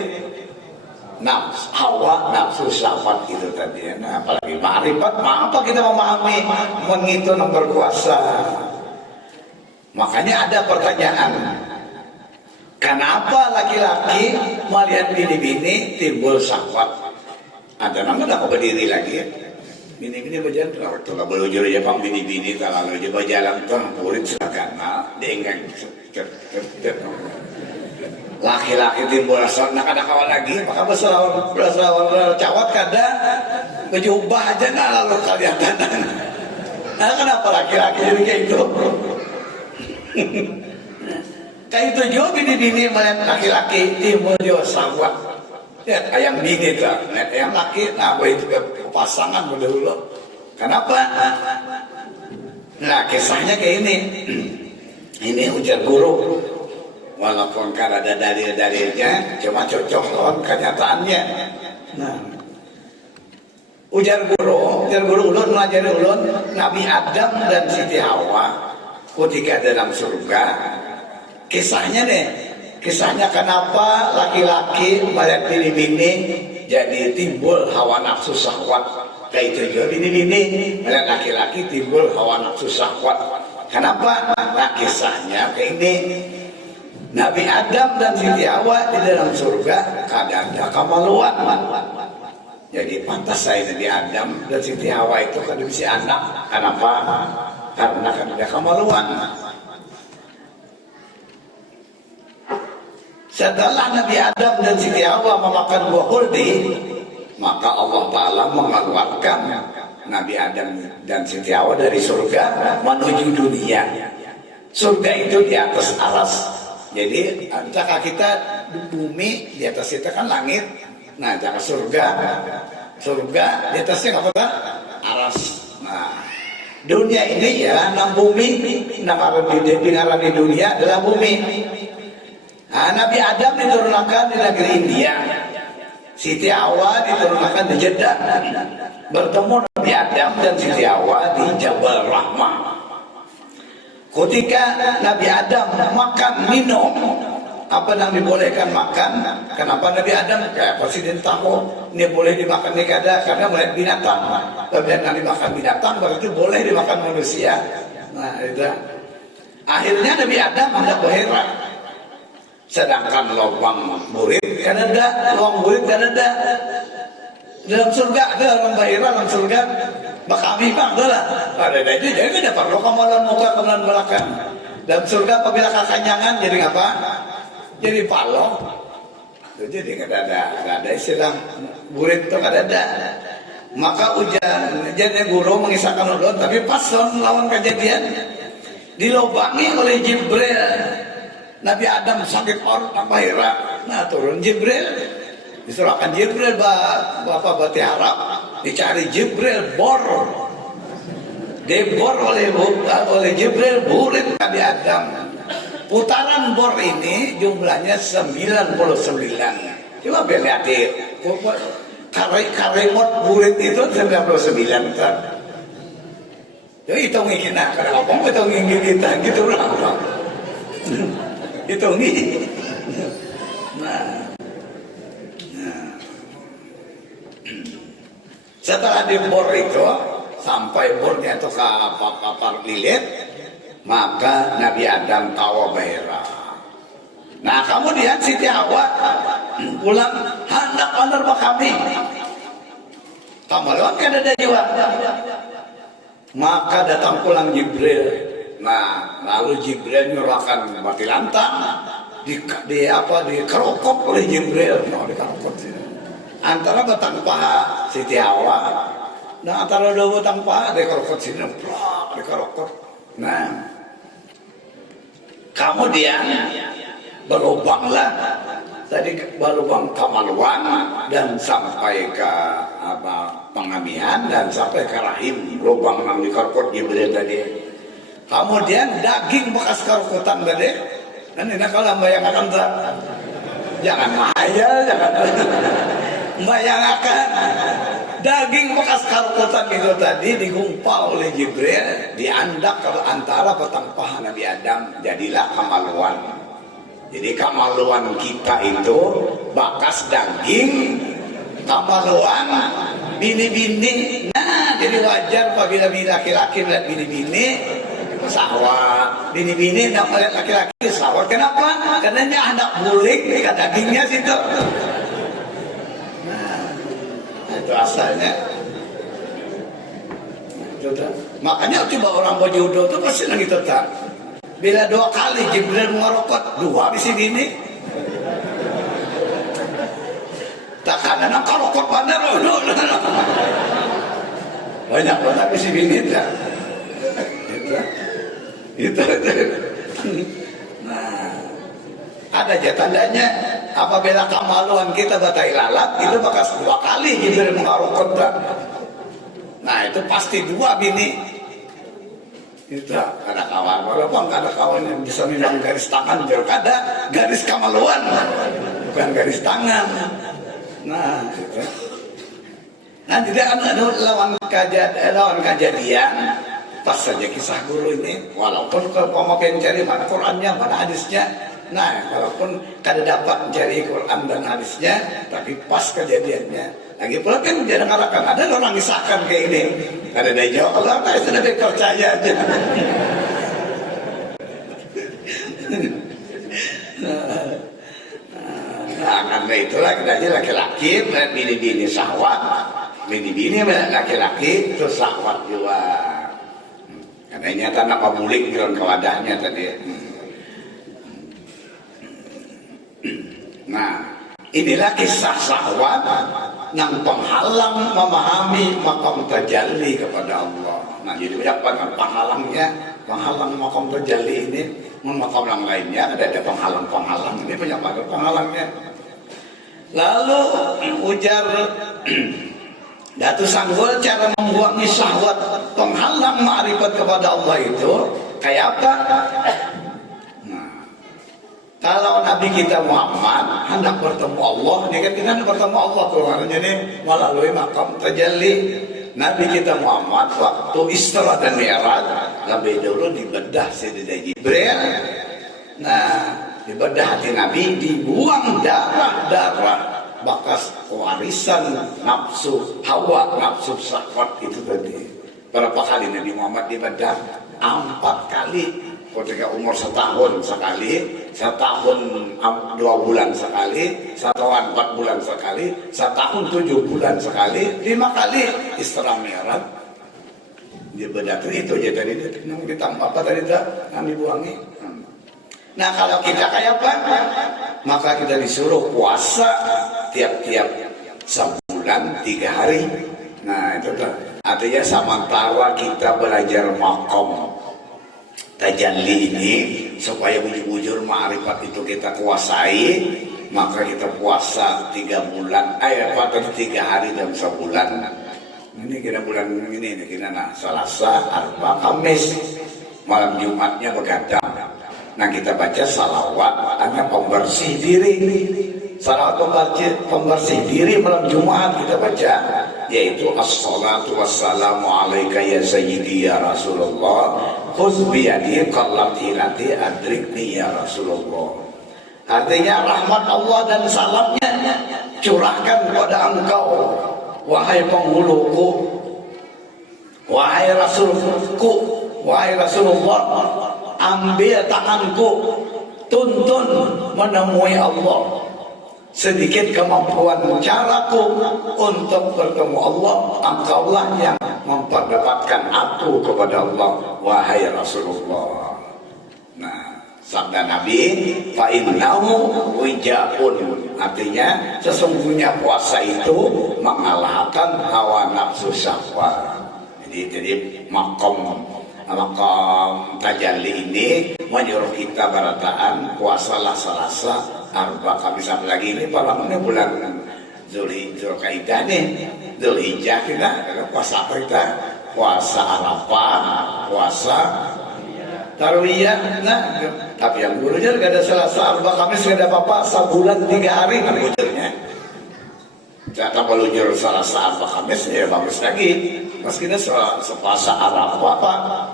Hawa nafsu syahwat itu tadi. Nah, apalagi ma'rifat, mengapa kita memahami mengitu yang berkuasa? Makanya ada pertanyaan, kenapa laki-laki melihat bini-bini timbul syahwat? Ada nama tak berdiri lagi ya? Bini-bini berjalan, waktu lah berujur aja pang bini-bini, kalau aja berjalan tuh murid silakan, dengan laki-laki timbul asal nak ada kawan lagi, maka berselawar cawat kada, berjubah aja nak lalu kelihatan. Nah kenapa laki-laki jadi kayak itu? Kayak itu juga bini-bini melihat laki-laki timbul juga syahwat. Ya, yang bini itu, yang laki, nah itu pasangan dulu. Kenapa? Nah kisahnya kayak ini. Ini ujar guru. Walaupun kan ada dalil-dalilnya, cuma cocok dengan kenyataannya. Nah, ujar guru ulun melajari ulun Nabi Adam dan Siti Hawa ketika dalam surga. Kisahnya kenapa laki-laki melihat bini-bini jadi timbul hawa nafsu syahwat. Kayak itu juga bini-bini melihat laki-laki timbul hawa nafsu syahwat. Kenapa? Nah kisahnya kayak ini. Nabi Adam dan Siti Hawa di dalam surga kada ada kemaluan. Jadi pantas saya Nabi Adam dan Siti Hawa itu kada bisa anak. Kenapa? Karena kada ada kemaluan. Setelah Nabi Adam dan Siti Hawa memakan buah khuldi, maka Allah Ta'ala mengeluarkan Nabi Adam dan Siti Hawa dari surga menuju dunia. Surga itu di atas aras. Jadi antara kita di bumi, di atas kita kan langit. Nah, antara surga di atasnya apa kan? Aras. Nah, dunia ini ya, nang bumi, nang ngaran di dunia adalah bumi. Nah, Nabi Adam diturunkan di negeri India. Siti Hawa diturunkan di Jeddah. Bertemu Nabi Adam dan Siti Hawa di Jabal Rahmah. Ketika Nabi Adam makan minum, apa yang dibolehkan makan? Kenapa Nabi Adam kayak presiden tahu ini boleh dimakan ini karena melihat binatang. Tapi yang dimakan binatang berarti boleh dimakan manusia. Nah itu. Akhirnya Nabi Adam hendak berheran. Sedangkan lubang murid kan ada, lubang murid kan ada. Dalam surga ada orang bahira, dalam surga bakami bang adalah ada itu jadi tidak perlu kamalan muka kamalan belakang. Dalam surga apabila kekanyangan jadi apa? Jadi palo. Jadi nggak ada istilah murid itu nggak ada. Maka ujiannya guru mengisahkan ulun, tapi pas lawan kejadian dilobangi oleh Jibril. Nabi Adam sakit orang bahira, nah turun Jibril. Diserahkan Jibril Bapak Bati Arab, dicari Jibril bor, dibor oleh Jibril burit Nabi Adam. Putaran bor ini jumlahnya 99. Coba lihat karimot burit itu 99 kan. Jadi hitungin kita, kenapa mau hitungin kita gitu lah. Hitungin. Setelah dibor itu sampai bornya itu ke kapar lilit, maka Nabi Adam tawa bahira. Nah kemudian Siti Hawa pulang hendak benar kami. Kamaluan kan ada jiwa. Maka datang pulang Jibril. Nah lalu Jibril nyurahkan mati lantang dikerokok oleh Jibril. No, dikerokok antara batang paha Siti Hawa dan antara dua batang paha dikerokot sini, dikerokot. Nah, kemudian berlubanglah tadi berlubang kamaluan dan sampai ke pengamian dan sampai ke rahim lubang yang dikerokot Jibril tadi. Kemudian daging bekas kerokotan tadi. Dan ini kalau bayangkan jangan mahayal, jangan bayangkan daging bekas karutan itu tadi digumpal oleh Jibril, diandak ke antara batang paha Nabi Adam, jadilah kamaluan. Jadi kamaluan kita itu bakas daging kamaluan bini-bini. Nah jadi wajar apabila laki-laki melihat bini-bini sahwat, bini-bini tidak melihat laki-laki sahwat. Kenapa? Karena dia hendak bulik ke dagingnya situ. Itu asalnya. Makanya coba orang berjodoh itu pasti lagi tetap. Bila 2 kali Jibril mengerokot, 2 di sini ini. Tak kadang kalau kot bandar, banyak banget di sini ini. Itu. Nah, ada aja tandanya. Apabila kemaluan kita batai lalat, itu bakal 2 kali Jibril mengarokot. Nah itu pasti 2 bini. Itu ada kawan, walaupun ada kawan yang bisa memang garis tangan, juga ada garis kemaluan, bukan garis tangan. Nah itu. Nah tidak ada lawan kejadian. Pas saja kisah guru ini, walaupun kalau mau mencari mana Qurannya, mana hadisnya. Nah, walaupun kada dapat mencari Quran dan hadisnya, tapi pas kejadiannya. Lagi pula kan dia dengarkan ada orang kisahkan kayak ini. Ada dia jawab, Allah tak sudah percaya aja. Nah, karena itulah kita laki-laki melihat bini-bini syahwat, bini-bini melihat laki-laki itu syahwat juga. Karena nyata nak pamulik dalam kewadahnya tadi. Nah, inilah kisah syahwat nang penghalang memahami makam tajalli kepada Allah. Nah, jadi apa kan penghalang makam tajalli ini, makam yang lainnya ada penghalang ini banyak banget penghalangnya. Lalu ujar Datu Sanggul, cara membuangi syahwat penghalang ma'rifat kepada Allah itu kayak apa? Nah, kalau Nabi kita Muhammad hendak bertemu Allah, ini kan kita hendak bertemu Allah tuh, ini melalui makam tajalli. Nabi kita Muhammad waktu Isra dan Mi'raj lebih dulu dibedah Sayyidina Jibril. Nah, dibedah hati Nabi, dibuang darah bekas warisan nafsu hawa, nafsu syahwat itu tadi. Berapa kali Nabi Muhammad dibedah? 4 kali. Ketika umur setahun sekali, setahun 2 bulan sekali, setahun 4 bulan sekali, setahun 7 bulan sekali, 5 kali Isra Mi'raj. Dibedah itu aja tadi, ditambah apa tadi kami buangi. Nah, kalau kita kayak apa? Maka kita disuruh puasa tiap-tiap sebulan 3 hari. Nah, itu tuh. Artinya sementara kita belajar makom tajalli ini supaya bujur-bujur ma'rifat itu kita kuasai, maka kita puasa 3 bulan, 3 hari dalam sebulan. Ini kira bulan ini kira Selasa, Arba, Kamis, malam Jumatnya begadang. Nah, kita baca salawat hanya pembersih diri. Salawat pembersih diri malam Jumat kita baca, yaitu as-salatu wassalamu alaika ya sayyidi ya Rasulullah, khudh biyadi qallati lati adrikni ya Rasulullah. Artinya rahmat Allah dan salamnya curahkan kepada engkau, wahai penghuluku, wahai Rasulku, wahai Rasulullah. Ambil tanganku, tuntun menemui Allah. Sedikit kemampuan caraku untuk bertemu Allah, engkaulah yang memperdapatkan aku kepada Allah, wahai Rasulullah. Nah, sabda Nabi, fa innahu wijaun, artinya sesungguhnya puasa itu mengalahkan hawa nafsu syahwat. Jadi makam tajalli ini menyuruh kita barataan puasalah Selasa, Arba, Kamis, lagi ini ini bulan Zulkaidah nih, Zulhijjah kita puasa apa kita? Puasa Arafah, puasa Tarwiyah. Nah, tapi yang gurunya gak ada Selasa, Arba, Kamis, gak ada apa-apa, sebulan 3 hari kan bujurnya. Ternyata pelujur Selasa, Arba, Kamis ya bagus lagi. Meskinya puasa Arafah,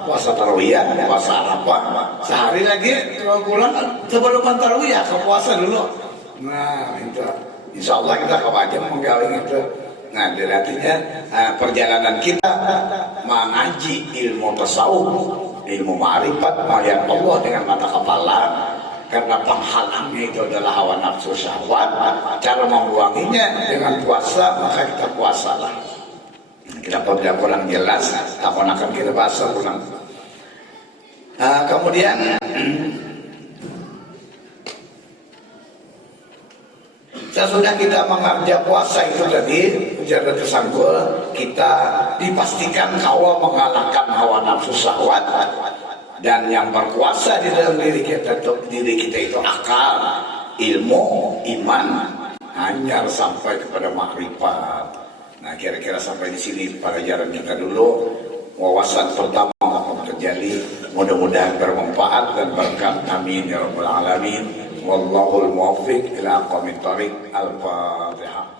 puasa Tarwiyah, puasa Arafah, sehari lagi kalau pulang sebelum Tarwiyah ke puasa dulu. Nah, itu insya Allah kita kewajiban menggaling itu. Nah, artinya perjalanan kita mengaji ilmu tasawuf, ilmu ma'rifat, melihat Allah dengan mata kepala, karena penghalangnya itu adalah hawa nafsu syahwat. Cara membuanginya dengan puasa, maka kita puasalah. Kita kurang jelas, akan kita bahas kurang. Kemudian sesudah kita mengerja puasa itu tadi, ujar Datu Sanggul, kita dipastikan kawal mengalahkan hawa nafsu syahwat, dan yang berkuasa di dalam diri kita itu akal, ilmu, iman, hanya sampai kepada makrifat. Nah, kira-kira sampai di sini pelajaran kita dulu, wawasan pertama makam tajalli. Mudah-mudahan bermanfaat dan berkat. Amin ya rabbal alamin. Wallahul muwaffiq ila aqwamit thoriq. Al-Fatihah.